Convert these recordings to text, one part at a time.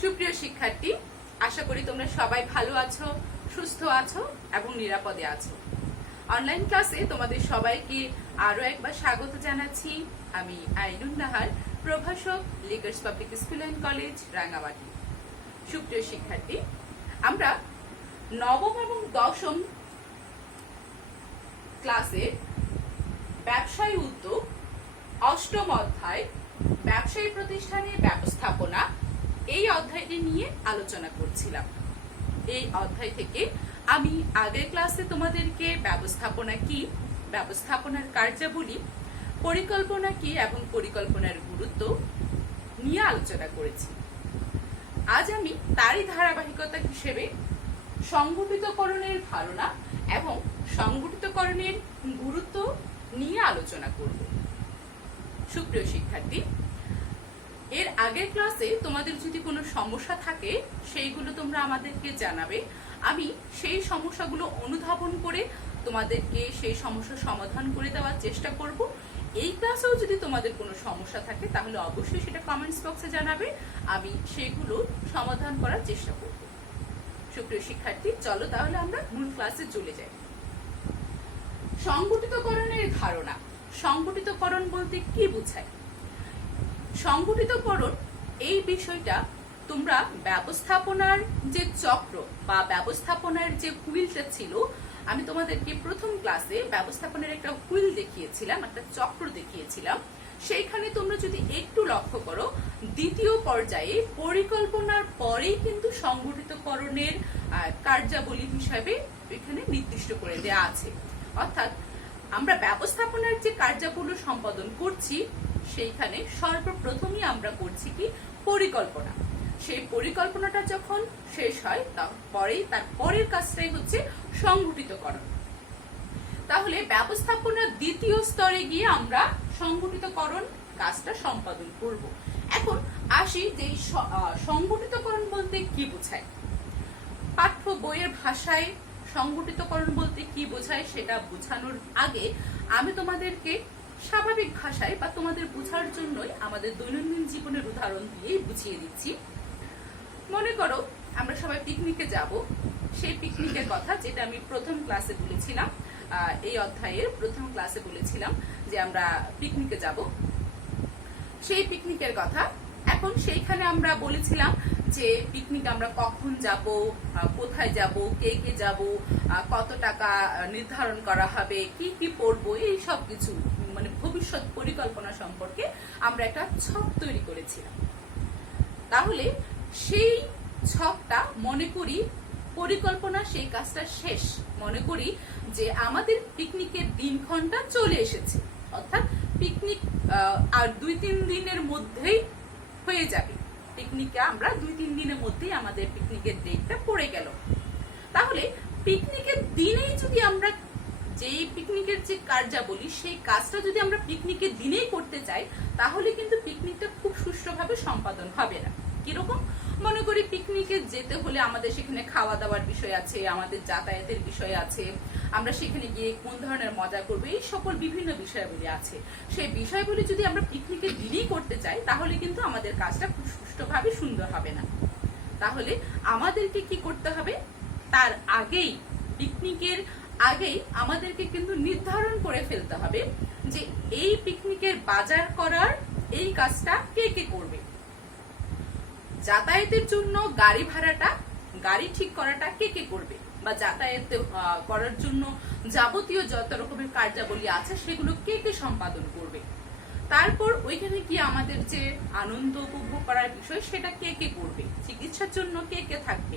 সুপ্রিয় শিক্ষার্থী, আশা করি তোমরা সবাই ভালো আছো, সুস্থ আছো এবং নিরাপদে আছো। অনলাইন ক্লাসে তোমাদের সবাইকে আরো একবার স্বাগত জানাচ্ছি। আমি আইনুন নাহার, প্রভাষক, লিগার্স public school and college, Rangamati. সুপ্রিয় শিক্ষার্থী, আমরা নবম এবং দশম ক্লাসে ব্যবসায়ী উদ্যোগ অষ্টম অধ্যায় ব্যবসায়ী প্রতিষ্ঠানের ব্যবস্থাপনা এই অধ্যায়টি নিয়ে আলোচনা করছিলাম। এই অধ্যায় থেকে আমি আগের ক্লাসে তোমাদেরকে ব্যবস্থাপনা কি, ব্যবস্থাপনার কার্যাবলী, পরিকল্পনা কি এবং পরিকল্পনার গুরুত্ব নিয়ে আলোচনা করেছি। আজ আমি তারই ধারাবাহিকতা হিসেবে সংগঠিতকরণের ধারণা এবং সংগঠিতকরণের গুরুত্ব নিয়ে আলোচনা করব। সুপ্রিয় শিক্ষার্থী, এর আগের ক্লাসে তোমাদের যদি কোনো সমস্যা থাকে সেইগুলো তোমরা আমাদেরকে জানাবে। আমি সেই সমস্যাগুলো অনুধাবন করে তোমাদেরকে সেই সমস্যার সমাধান করে দেওয়ার চেষ্টা করব। এই ক্লাসেও যদি তোমাদের কোনো সমস্যা থাকে তাহলে অবশ্যই সেটা কমেন্টস বক্সে জানাবে, আমি সেগুলো সমাধান করার চেষ্টা করব। সুপ্রিয় শিক্ষার্থী, চলো তাহলে আমরা মূল ক্লাসে চলে যাই। সংগঠিতকরণের ধারণা। সংগঠিতকরণ বলতে কি বোঝায়? সংগঠিতকরণ এই বিষয়টা তোমরা ব্যবস্থাপনার যে চক্র বা ব্যবস্থাপনার যে হুইলটা ছিল, আমি তোমাদেরকে প্রথম ক্লাসে ব্যবস্থাপনার একটা হুইল দেখিয়েছিলাম, একটা চক্র দেখিয়েছিলাম। সেইখানে তোমরা যদি একটু লক্ষ্য করো, দ্বিতীয় পর্যায়ে পরিকল্পনার পরেই কিন্তু সংগঠিতকরণের কার্যাবলী হিসাবে এখানে নির্দিষ্ট করে দেওয়া আছে। অর্থাৎ আমরা ব্যবস্থাপনার যে কার্যগুলো সম্পাদন করছি সেইখানে সর্বপ্রথমই আমরা করছি কি পরিকল্পনা। সেই পরিকল্পনাটা যখন শেষ হয় তারপরেই তার পরের কাজটাই হচ্ছে সংগঠিতকরণ। তাহলে ব্যবস্থাপনার দ্বিতীয় স্তরে গিয়ে আমরা সংগঠিতকরণ কাজটা সম্পাদন করব। এখন আসি যে সংগঠিতকরণ বলতে কি বোঝায়। পাঠ্য বইয়ের ভাষায় সংগঠিতকরণ বলতে কি বোঝায় সেটা বোঝানোর আগে আমি তোমাদেরকে স্বাভাবিক ভাষায় বা তোমাদের বোঝার জন্যই আমাদের দৈনন্দিন জীবনের উদাহরণ দিয়েই বুঝিয়ে দিচ্ছি। মনে করো আমরা সবাই পিকনিকে যাব। সেই পিকনিকের কথা যেটা আমি প্রথম ক্লাসে বলেছিলাম, এই অধ্যায়ের প্রথম ক্লাসে বলেছিলাম যে আমরা পিকনিকে যাব। সেই পিকনিকের কথা এখন সেইখানে আমরা বলেছিলাম যে পিকনিক আমরা কখন যাব, কোথায় যাব, কে কে যাব, কত টাকা নির্ধারণ করা হবে, কি কি পড়বো, এই সব কিছু মানে ভবিষ্যৎ পরিকল্পনা সম্পর্কে আমরা একটা ছক তৈরি করেছিলাম। তাহলে সেই ছকটা মনে করি পরিকল্পনা সেই কাজটা শেষ, মনে করি যে আমাদের পিকনিকের দিনক্ষণটা চলে এসেছে, অর্থাৎ পিকনিক আর 2-3 দিনের মধ্যেই হয়ে যাবে। পিকনিকে আমরা 2-3 দিনের মধ্যেই আমাদের পিকনিকের ডেটটা পড়ে গেল। তাহলে পিকনিকের দিনেই যদি আমরা যে পিকনিকের যে কার্যাবলী সেই কাজটা যদি আমরা পিকনিকের দিনেই করতে চাই তাহলে কিন্তু পিকনিকটা খুব সুষ্ঠুভাবে সম্পাদন হবে না। কিরকম? মনে করি পিকনিকে যেতে হলে আমাদের সেখানে খাওয়া দাওয়ার বিষয় আছে, আমাদের যাতায়াতের বিষয় আছে, আমরা সেখানে গিয়ে কোন ধরনের মজা করবো, এই সকল বিভিন্ন বিষয়গুলি আছে। সেই বিষয়গুলি যদি আমরা পিকনিকের দিনেই করতে চাই তাহলে কিন্তু আমাদের কাজটা খুব সুষ্ঠুভাবে সুন্দর হবে না। তাহলে আমাদেরকে কি করতে হবে? তার আগেই, পিকনিকের আগেই আমাদেরকে কিন্তু নির্ধারণ করে ফেলতে হবে যে এই পিকনিকের বাজার করার এই কাজটা কে কে করবে, যাতায়াতের জন্য গাড়ি ভাড়াটা, গাড়ি ঠিক করাটা কে কে করবে, বা যাতায়াত করার জন্য যাবতীয় যত রকমের কার্যাবলী আছে সেগুলো কে কে সম্পাদন করবে। তারপর ওইখানে কি আমাদের যে আনন্দ উপভোগ করার বিষয় সেটা কে কে করবে, চিকিৎসার জন্য কে কে থাকবে।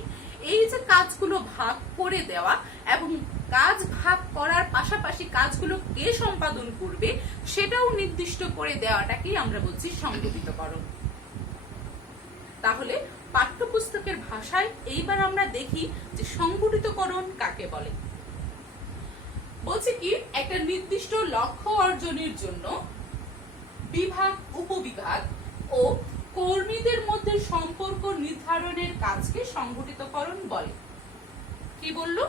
এই যে কাজগুলো ভাগ করে দেওয়া এবং কাজ ভাগ করার পাশাপাশি কাজগুলো কে সম্পাদন করবে সেটাও নির্দিষ্ট করে দেওয়াটাকেই আমরা বলছি সংগঠিতকরণ। তাহলে পাঠ্যপুস্তকের ভাষায় এইবার আমরা দেখি যে সংগঠিতকরণ কাকে বলে। বলছে কি একটা নির্দিষ্ট লক্ষ্য অর্জনের জন্য বিভাগ, উপবিভাগ ও কর্মীদের মধ্যে সম্পর্ক নির্ধারণের কাজকে সংগঠিতকরণ বলে। কি বললো?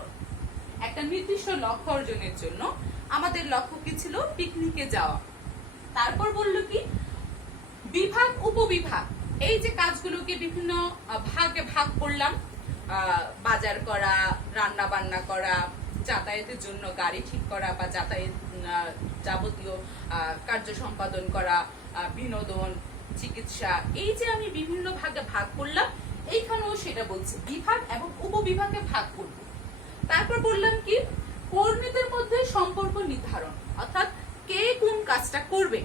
একটা নির্দিষ্ট লক্ষ্য অর্জনের জন্য আমাদের লক্ষ্য কি ছিল? পিকনিকে যাওয়া। তারপর বললো কি বিভাগ, উপবিভাগ এই যে কাজগুলোকে বিভিন্ন ভাগে ভাগ করলাম, বাজার করা, রান্না বান্না করা, যাতায়াতের জন্য গাড়ি ঠিক করা বা যাতায়াত যাবতীয় কার্য সম্পাদন করা, বিনোদন, চিকিৎসা, এই যে আমি বিভিন্ন ভাগে ভাগ করলাম, এইখানেও সেটা বলছি বিভাগ এবং উপবিভাগে ভাগ করব। তারপর বললাম কি, কর্মীদের মধ্যে সম্পর্ক নির্ধারণ, অর্থাৎ কে কোন কাজটা করবে।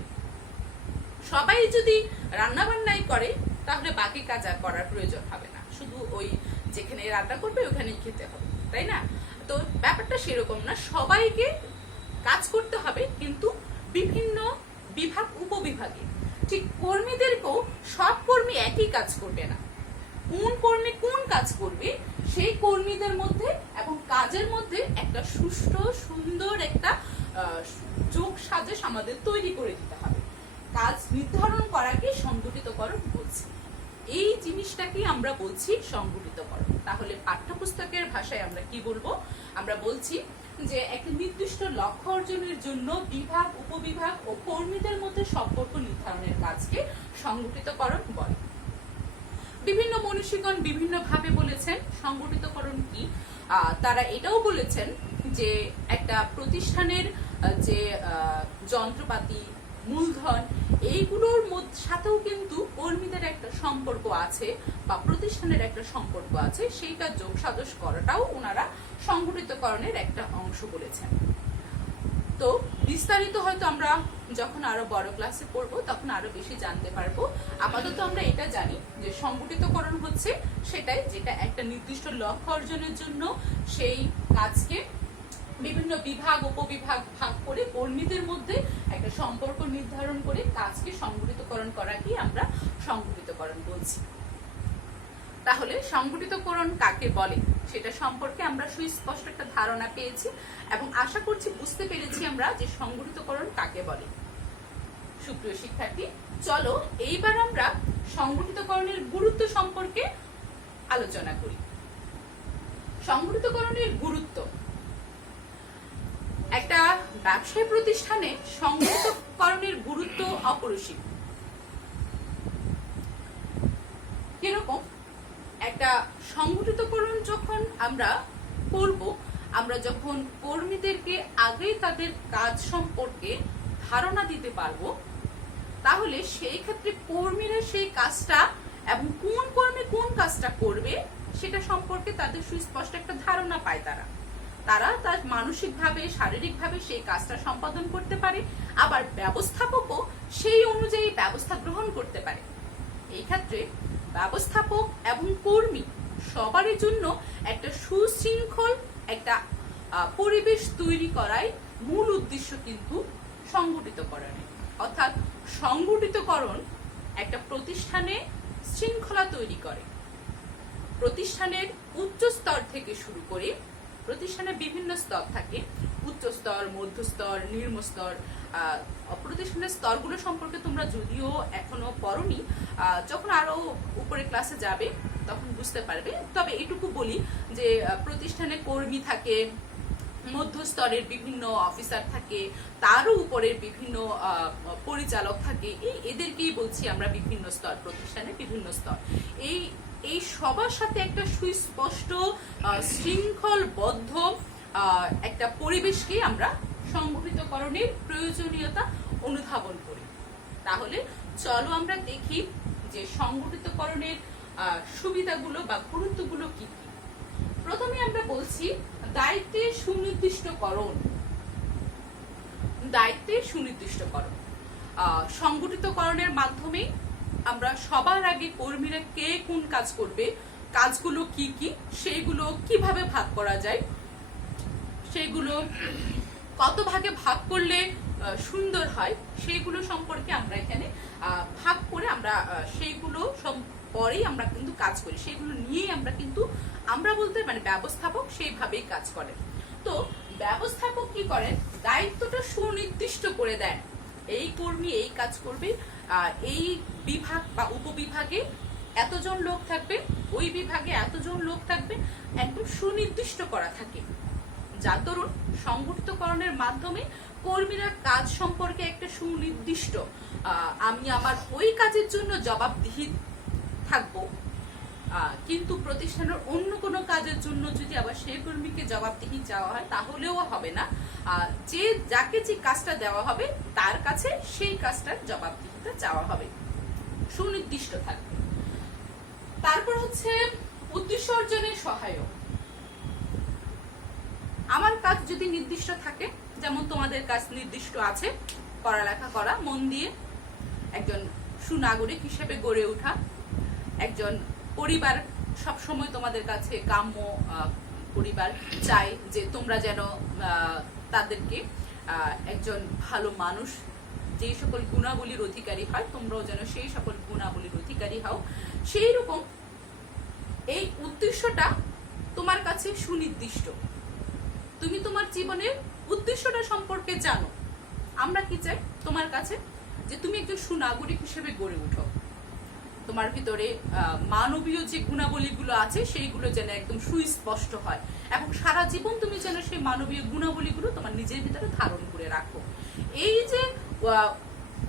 সবাই যদি রান্না বান্নাই করে তাহলে বাকি কাজ আর করার প্রয়োজন হবে না, শুধু ওই যেখানে রান্না করবে ওখানেই খেতে হবে, তাই না? তো ব্যাপারটা সেরকম না, সবাইকে কাজ করতে হবে, কিন্তু বিভিন্ন বিভাগ উপবিভাগে। ঠিক কর্মীদেরকেও সব কর্মী একই কাজ করবে না, কোন কর্মী কোন কাজ করবে সেই কর্মীদের মধ্যে এবং কাজের মধ্যে একটা সুষ্ঠু সুন্দর একটা যোগ সাজেশ আমাদের তৈরি করে দিতে হবে। কাজ নির্ধারণ করাকে সংগঠিতকরণ বলছি। এই জিনিসটাকে আমরা বলছি সংগঠিতকরণ। তাহলে পাঠ্যপুস্তকের ভাষায় আমরা কি বলবো? আমরা বলছি যে একটা নির্দিষ্ট লক্ষ্য অর্জনের জন্য বিভাগ, উপবিভাগ ও কর্মীদের মধ্যে সম্পর্ক নির্ধারণের কাজকে সংগঠিতকরণ বলে। বিভিন্ন মনীষীগণ বিভিন্ন ভাবে বলেছেন সংগঠিতকরণ কি। তারা এটাও বলেছেন যে একটা প্রতিষ্ঠানের যে যন্ত্রপাতি, মূলধন, এইগুলোর সাথেও কিন্তু কর্মীদের একটা সম্পর্ক আছে বা প্রতিষ্ঠানের একটা সম্পর্ক আছে, সেইটা যোগ সাজস করাটাও ওনারা সংগঠিতকরণের একটা অংশ বলেছেন। তো বিস্তারিত হয়তো আমরা যখন আরো বড় ক্লাসে পড়বো তখন আরো বেশি জানতে পারবো। আপাতত আমরা এটা জানি যে সংগঠিতকরণ হচ্ছে সেটাই, যেটা একটা নির্দিষ্ট লক্ষ্য অর্জনের জন্য সেই কাজকে বিভিন্ন বিভাগ উপবিভাগ ভাগ করে কর্মীদের মধ্যে একটা সম্পর্ক নির্ধারণ করে কাজকে সংগঠিতকরণ করাকে আমরা সংগঠিতকরণ বলছি। তাহলে সংগঠিতকরণ কাকে বলে সেটা সম্পর্কে আমরা সুস্পষ্ট একটা ধারণা পেয়েছি এবং আশা করছি বুঝতে পেরেছি আমরা যে সংগঠিতকরণ কাকে বলে। সুপ্রিয় শিক্ষার্থী, চলো এইবার আমরা সংগঠিতকরণের গুরুত্ব সম্পর্কে আলোচনা করি। সংগঠিতকরণের গুরুত্ব, একটা ব্যবসায়ী প্রতিষ্ঠানে সংগঠিতকরণের গুরুত্ব অপরিসীম। কিরকম? একটা সংগঠিতকরণ যখন আমরা করব, আমরা যখন কর্মীদেরকে আগেই তাদের কাজ সম্পর্কে ধারণা দিতে পারবো, তাহলে সেই ক্ষেত্রে কর্মীরা সেই কাজটা এবং কোন কর্মী কোন কাজটা করবে সেটা সম্পর্কে তাদের সুস্পষ্ট একটা ধারণা পায়। তারা তার মানসিকভাবে, শারীরিকভাবে সেই কাজটা সম্পাদন করতে পারে, আবার ব্যবস্থাপকও সেই অনুযায়ী ব্যবস্থা গ্রহণ করতে পারে। এই ক্ষেত্রে ব্যবস্থাপক এবং কর্মী সবারই জন্য একটা সুশৃঙ্খল একটা পরিবেশ তৈরি করাই মূল উদ্দেশ্য কিন্তু সংগঠিতকরণের। অর্থাৎ সংগঠিতকরণ একটা প্রতিষ্ঠানে শৃঙ্খলা তৈরি করে। প্রতিষ্ঠানের উচ্চ স্তর থেকে শুরু করে, প্রতিষ্ঠানে বিভিন্ন স্তর থাকে, উচ্চ স্তর, মধ্য স্তর, নিম্ন স্তর। প্রতিষ্ঠানের স্তরগুলো সম্পর্কে তোমরা যদিও এখনো পড়োনি, যখন আরো উপরে ক্লাসে যাবে তখন বুঝতে পারবে। তবে এটুকু বলি যে প্রতিষ্ঠানে কর্মী থাকে, মধ্য স্তরের বিভিন্ন অফিসার থাকে, তারও উপরের বিভিন্ন পরিচালক থাকে, এদেরকেই বলছি আমরা বিভিন্ন স্তর, প্রতিষ্ঠানে বিভিন্ন স্তর। এই সবার সাথে একটা সুস্পষ্ট শৃঙ্খলবদ্ধ একটা পরিবেশকে আমরা সংগঠিতকরণের প্রয়োজনীয়তা অনুধাবন করি। তাহলে চলো আমরা দেখি যে সংগঠিতকরণের সুবিধাগুলো বা গুরুত্বগুলো কি কি। প্রথমে আমরা বলছি দায়িত্বের সুনির্দিষ্টকরণ। দায়িত্বের সুনির্দিষ্টকরণ সংগঠিতকরণের মাধ্যমে আমরা সবার আগে কর্মীরা কে কোন কাজ করবে, কাজগুলো কি কি, সেইগুলো কিভাবে ভাগ করা যায়, সেগুলো কত ভাগে ভাগ করলে সুন্দর হয়, সেইগুলো সম্পর্কে আমরা এখানে ভাগ করে আমরা সেইগুলো পরেই আমরা কিন্তু কাজ করি, সেগুলো নিয়েই আমরা কিন্তু আমরা বলতে মানে ব্যবস্থাপক সেইভাবেই কাজ করেন। তো ব্যবস্থাপক কি করেন? দায়িত্বটা সুনির্দিষ্ট করে দেন। এই কর্মী এই কাজ করবে, এই বিভাগ বা উপবিভাগে এতজন লোক থাকবে, ওই বিভাগে এতজন লোক থাকবে, একদম সুনির্দিষ্ট করা থাকে। যার দরুন সংগঠিতকরণের মাধ্যমে কর্মীরা কাজ সম্পর্কে একটা সুনির্দিষ্ট, আমি আমার ওই কাজের জন্য জবাবদিহি থাকবো, কিন্তু প্রতিষ্ঠানের অন্য কোনো কাজের জন্য যদি আবার সেই কর্মীকে জবাবদিহি চাওয়া হয় তাহলেও হবে না। যে যাকে যে কাজটা দেওয়া হবে তার কাছে সেই কাজটার জবাবদিহিতা চাওয়া হবে, সুনির্দিষ্ট থাকবে। তারপর হচ্ছে উদ্দেশ্য অর্জনের সহায়ক। আমার কাজ যদি নির্দিষ্ট থাকে, যেমন তোমাদের কাজ নির্দিষ্ট আছে, পড়ালেখা করা, মন দিয়ে একজন সুনাগরিক হিসেবে গড়ে ওঠা, একজন পরিবার সবসময় তোমাদের কাছে কাম্য, পরিবার চাই যে তোমরা যেন তাদেরকে একজন ভালো মানুষ, যেই সকল গুণাবলীর অধিকারী হয় তোমরাও যেন সেই সকল গুণাবলীর অধিকারী হও। সেই রকম এই উদ্দেশ্যটা তোমার কাছে সুনির্দিষ্ট। তুমি তোমার জীবনের উদ্দেশ্যটা সম্পর্কে জানো। আমরা কি চাই তোমার কাছে? যে তুমি একজন সুনাগরিক হিসেবে গড়ে উঠো, তোমার ভিতরে মানবীয় যে গুণাবলীগুলো আছে সেইগুলো যেন একদম সুস্পষ্ট হয়, এবং সারা জীবন তুমি যেন সেই মানবীয় গুণাবলীগুলো তোমার নিজের ভিতরে ধারণ করে রাখো। এই যে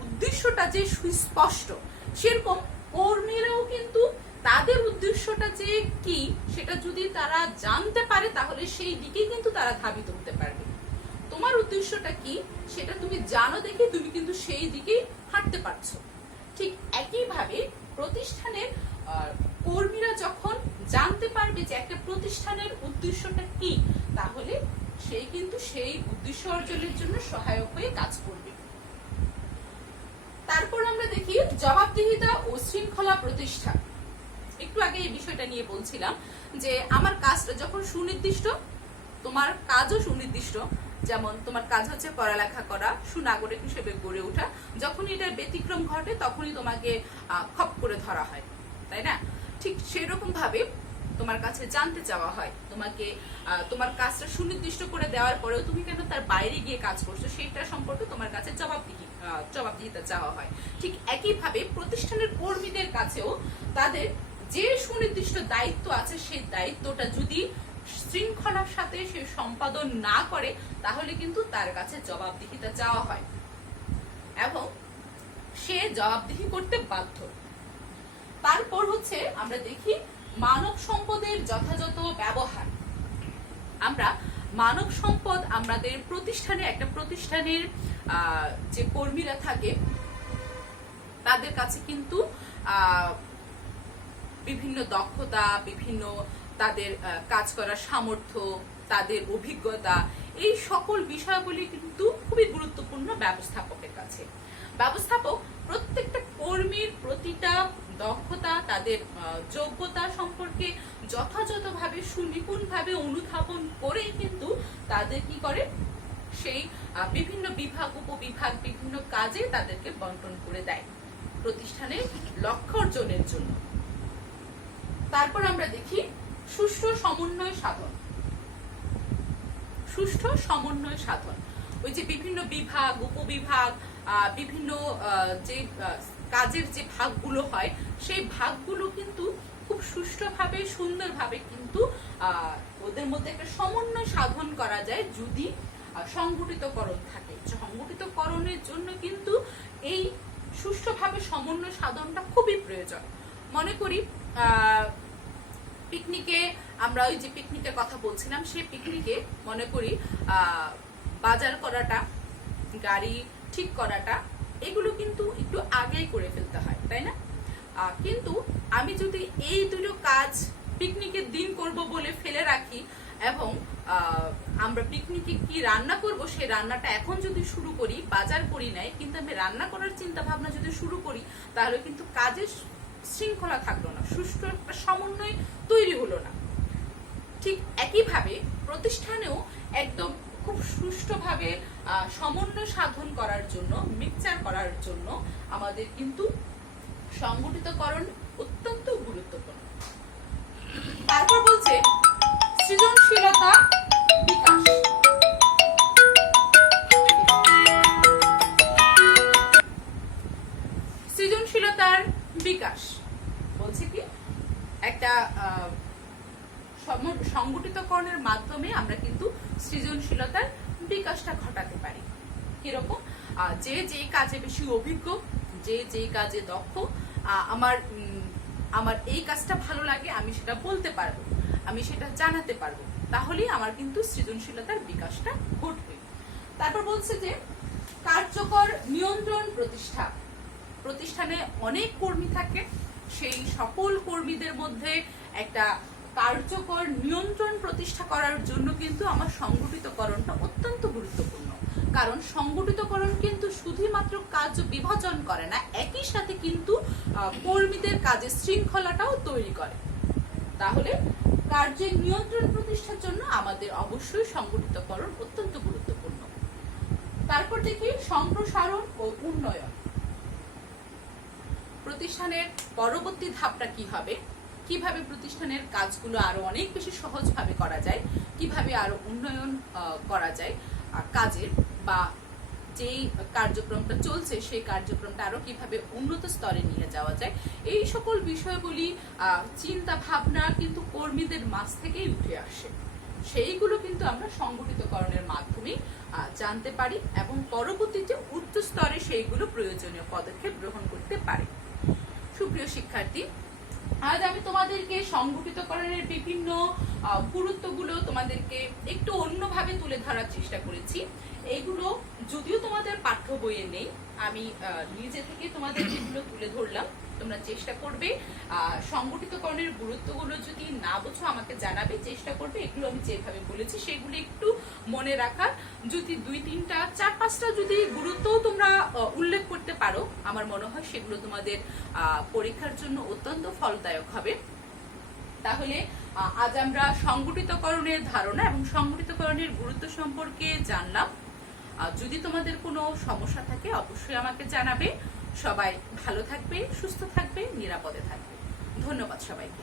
উদ্দেশ্যটা যে সুস্পষ্ট, সেরকম কর্মীরাও কিন্তু তাদের উদ্দেশ্যটা যে কি সেটা যদি তারা জানতে পারে তাহলে সেই দিকেই কিন্তু তারা ধাবিত হতে পারবে। তোমার উদ্দেশ্যটা কি সেটা তুমি জানো দেখে তুমি কিন্তু সেই দিকেই হাঁটতে পারছো। ঠিক একইভাবে প্রতিষ্ঠানের কর্মীরা যখন জানতে পারবে যে একটা প্রতিষ্ঠানের উদ্দেশ্যটা কি, তাহলে সেই কিন্তু সেই উদ্দেশ্য অর্জনের জন্য সহায়ক হয়ে কাজ করবে। তারপর আমরা দেখি জবাবদিহিতা ও শৃঙ্খলা প্রতিষ্ঠা। একটু আগে এই বিষয়টা নিয়ে বলছিলাম যে আমার কাজটা যখন সুনির্দিষ্ট, তোমার কাজও সুনির্দিষ্ট। যেমন তোমার কাজ হচ্ছে পড়ালেখা করা, সুনাগরিক হিসেবে গড়ে ওঠা, যখনই এটার ব্যতিক্রম ঘটে তখনই তোমাকে খপ করে ধরা হয়, তাই না? ঠিক সেরকম ভাবে তোমার কাছে জানতে চাওয়া হয়, তোমাকে তোমার কাজটা সুনির্দিষ্ট করে দেওয়ার পরেও তুমি কেন তার বাইরে গিয়ে কাজ করছো সেইটা সম্পর্কে তোমার কাছে জবাবদিহিতা চাওয়া হয়। ঠিক একইভাবে প্রতিষ্ঠানের কর্মীদের কাছেও তাদের যে সুনির্দিষ্ট দায়িত্ব আছে সেই দায়িত্বটা যদি শৃঙ্খলার সাথে সে সম্পাদন না করে তাহলে কিন্তু তার কাছে জবাবদিহিতা চাওয়া হয় এবং সে জবাবদিহি করতে বাধ্য। তারপর হচ্ছে আমরা দেখি মানব সম্পদের যথাযথ ব্যবহার। আমরা মানব সম্পদ আমাদের প্রতিষ্ঠানে, একটা প্রতিষ্ঠানের যে কর্মীরা থাকে তাদের কাছে কিন্তু বিভিন্ন দক্ষতা, বিভিন্ন তাদের কাজ করার সামর্থ্য, তাদের অভিজ্ঞতা, এই সকল বিষয়গুলি কিন্তু খুবই গুরুত্বপূর্ণ ব্যবস্থাপকের কাছে। ব্যবস্থাপক প্রত্যেকটা কর্মীর প্রতিটা দক্ষতা, তাদের যোগ্যতা সম্পর্কে যথাযথভাবে সুনিপুণভাবে অনুধাবন করে কিন্তু তাদের কি করে, সেই বিভিন্ন বিভাগ, উপবিভাগ, বিভিন্ন কাজে তাদেরকে বন্টন করে দেয় প্রতিষ্ঠানের লক্ষ্য অর্জনের জন্য। তারপর আমরা দেখি সুষ্ঠু সমন্বয় সাধন। সুষ্ঠু সমন্বয় সাধন, ওই যে বিভিন্ন বিভাগ, উপবিভাগ, বিভিন্ন যে কাজের যে ভাগগুলো হয় সেই ভাগগুলো কিন্তু খুব সুষ্ঠুভাবে, সুন্দরভাবে কিন্তু ওদের মধ্যে একটা সমন্বয় সাধন করা যায় যদি সংগঠিতকরণ থাকে। সংগঠিতকরণের জন্য কিন্তু এই সুষ্ঠুভাবে সমন্বয় সাধনটা খুবই প্রয়োজন। মনে করি পিকনিকে, আমরা ওই যে পিকনিকের কথা বলছিলাম, সেই পিকনিকে মনে করি বাজার করাটা, গাড়ি ঠিক করাটা, এগুলো কিন্তু একটু আগেই করে ফেলতে হয়, তাই না? কিন্তু আমি যদি এই দুটো কাজ পিকনিকের দিন করব বলে ফেলে রাখি এবং আমরা পিকনিকে কি রান্না করব সেই রান্নাটা এখন যদি শুরু করি, বাজার করি নাই কিন্তু আমি রান্না করার চিন্তা ভাবনা যদি শুরু করি, তাহলে কিন্তু কাজের শৃঙ্খলা থাকলো না, সুষ্ঠু একটা সমন্বয় তৈরি হলো না। ঠিক একইভাবে প্রতিষ্ঠানেও একদম খুব সুষ্ঠুভাবে সমন্বয় সাধন করার জন্য, মিক্সচার করার জন্য আমাদের কিন্তু সংগঠিতকরণ অত্যন্ত গুরুত্বপূর্ণ। তারপর বলছে সৃজনশীলতা বিকাশ। সৃজনশীলতার বিকাশ বলছে কি, একটা সংগঠিতকরণের মাধ্যমে আমরা কিন্তু সৃজনশীলতার বিকাশটা ঘটাতে পারি। কিরকম? যে কাজে বেশি অভিজ্ঞ, যে কাজে দক্ষ, আমার আমার এই কাজটা ভালো লাগে, আমি সেটা বলতে পারবো, আমি সেটা জানাতে পারবো, তাহলেই আমার কিন্তু সৃজনশীলতার বিকাশটা ঘটবে। তারপর বলছে যে কার্যকর নিয়ন্ত্রণ প্রতিষ্ঠা। প্রতিষ্ঠানে অনেক কর্মী থাকে, সেই সকল কর্মীদের মধ্যে একটা কার্যকর নিয়ন্ত্রণ প্রতিষ্ঠা করার জন্য কিন্তু আমার সংগঠিতকরণটা অত্যন্ত গুরুত্বপূর্ণ। কারণ সংগঠিতকরণ কিন্তু শুধুমাত্র কাজ বিভাজন করে না, একই সাথে কিন্তু কর্মীদের কাজের শৃঙ্খলাটাও তৈরি করে। তাহলে কার্যের নিয়ন্ত্রণ প্রতিষ্ঠার জন্য আমাদের অবশ্যই সংগঠিতকরণ অত্যন্ত গুরুত্বপূর্ণ। তারপর দেখি সম্প্রসারণ ও উন্নয়ন। প্রতিষ্ঠানের পরবর্তী ধাপটা কি হবে, কিভাবে প্রতিষ্ঠানের কাজগুলো আরো অনেক বেশি সহজভাবে করা যায়, কিভাবে আরো উন্নয়ন করা যায় কাজের, বা যেই কার্যক্রমটা চলছে সেই কার্যক্রমটা আরো কিভাবে উন্নত স্তরে নিয়ে যাওয়া যায়, এই সকল বিষয়গুলি চিন্তা ভাবনা কিন্তু কর্মীদের মাঝ থেকেই উঠে আসে। সেইগুলো কিন্তু আমরা সংগঠিতকরণের মাধ্যমে জানতে পারি এবং পরবর্তীতে উচ্চ স্তরে সেইগুলো প্রয়োজনীয় পদক্ষেপ গ্রহণ করতে পারি। সুপ্রিয় শিক্ষার্থী, আজ আমি তোমাদেরকে সংগঠিতকরণের বিভিন্ন গুরুত্বগুলো তোমাদেরকে একটু অন্যভাবে তুলে ধরার চেষ্টা করেছি। এইগুলো যদিও তোমাদের পাঠ্য বইয়ে নেই, আমি নিজে থেকে তোমাদের এগুলো তুলে ধরলাম। তোমরা চেষ্টা করবে সংগঠিতকরণের গুরুত্বগুলো যদি না বোঝো আমাকে জানাবে, চেষ্টা করবে এগুলো আমি যেভাবে বলেছি সেগুলো একটু মনে রাখার। যদি 2, 3টা 4, 5টা যদি গুরুত্বও তোমরা উল্লেখ করতে পারো, আমার মনে হয় সেগুলো তোমাদের পরীক্ষার জন্য অত্যন্ত ফলদায়ক হবে। তাহলে আজ আমরা সংগঠিতকরণের ধারণা এবং সংগঠিতকরণের গুরুত্ব সম্পর্কে জানলাম। যদি তোমাদের কোনো সমস্যা থাকে অবশ্যই আমাকে জানাবে। সবাই ভালো থাকবে, সুস্থ থাকবে, নিরাপদে থাকবে। ধন্যবাদ সবাইকে।